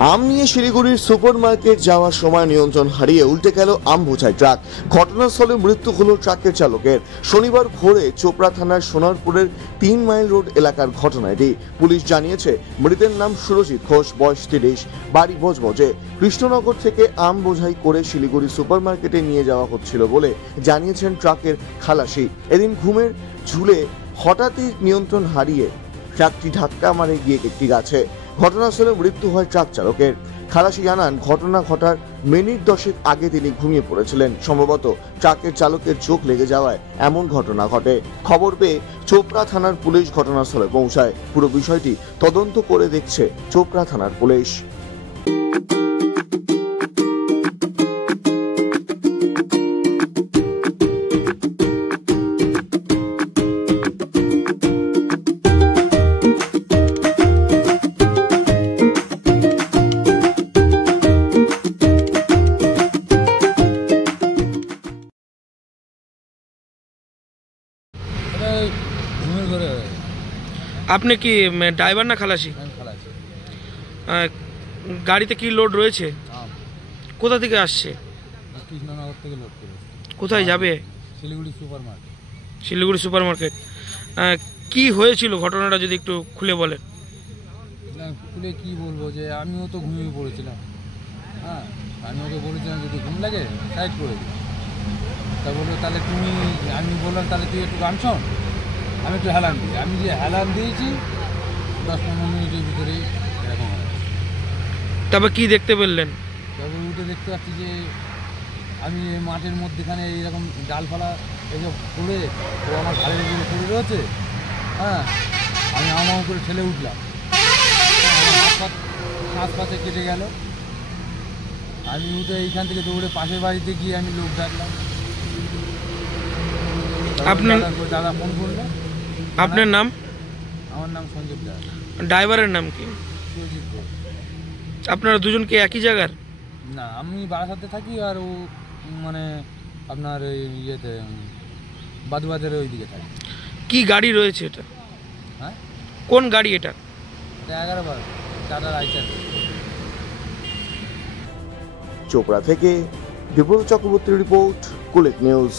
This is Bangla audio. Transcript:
আম নিয়ে শিলিগুড়ির সুপার মার্কেট যাওয়ার সময় নিয়ন্ত্রণ হারিয়ে উল্টে গেল আম বোঝাই ট্রাক। ঘটনাস্থলে মৃত্যু হলো ট্রাকের চালকের। শনিবার ভোরে চোপড়া থানার সোনারপুরের 3 মাইল রোড এলাকার ঘটনা এটি। পুলিশ জানিয়েছে মৃতের নাম সুরজিৎ ঘোষ, বয়স 30, বাড়ি বজবজে। কৃষ্ণনগর থেকে আম বোঝাই করে শিলিগুড়ি সুপার মার্কেটে নিয়ে যাওয়া হচ্ছিল বলে জানিয়েছেন ট্রাকের খালাসি। এদিন ঘুমের ঝুলে হঠাৎই নিয়ন্ত্রণ হারিয়ে ট্রাকটি ধাক্কা মারে গিয়ে একটি গাছে। ঘটনাস্থলে মৃত্যু হয় ট্রাক চালকের। খালাসি জানান, ঘটনা ঘটার মিনিট 10 আগে তিনি ঘুমিয়ে পড়েছিলেন। সম্ভবত ট্রাকের চালকের চোখ লেগে যাওয়ায় এমন ঘটনা ঘটে। খবর পেয়ে চোপড়া থানার পুলিশ ঘটনাস্থলে পৌঁছায়। পুরো বিষয়টি তদন্ত করে দেখছে চোপড়া থানার পুলিশ। আপনি কি ড্রাইভার না খালাসি? গাড়িতে কি লোড রয়েছে? কোথা থেকে আসছে? কৃষ্ণনগর থেকে লোড করে। কোথায় যাবে? Siliguri super market. Siliguri super market. কি হয়েছিল ঘটনাটা যদি একটু খুলে বলেন। খুলে কি বলবো, যে আমিও তো ঘুমিয়ে পড়েছিলাম। হ্যাঁ, আমি ওকে বলেছিলাম যদি ঘুম লাগে সাইড করে দিই। তা বললো তাহলে তুমি, আমি বললাম তাহলে তুই একটু গান শোন, আমি একটু হেলান দিই। আমি যে হেলান দিয়েছি 10-15 মিনিটের ভিতরেই এরকম হয়। তবে কি দেখতে পেলেন? তবে উঠে দেখতে পাচ্ছি যে আমি মাঠের মধ্যেখানে এইরকম ডালপালা এসব পড়ে ও আমার ঘাড়ের উপরে পড়ে রয়েছে। হ্যাঁ, আমি আমার উপরে ঠেলে উঠলাম। হাত পাতে কেটে গেল। আমি উঠে এইখান থেকে দৌড়ে পাশের বাড়িতে গিয়ে আমি লোক ডাকলাম। আপনার দাদা ফোন করলো। আপনার নাম? আমার নাম সঞ্জীব দাস। ড্রাইভারের নাম কি? সুরজিৎ ঘোষ। আপনারা দুজন কি একই জায়গার? না, আমি বারাসাতে থাকি আর ও মানে আপনার ইয়েতে বাদুবাজারের ওই দিকে থাকে। কি গাড়ি রয়েছে এটা? হ্যাঁ, কোন গাড়ি এটা? 11 টাটা রাইটার। চোপড়া থেকে বিপুল চক্রবর্তীর রিপোর্ট, কুলেক নিউজ।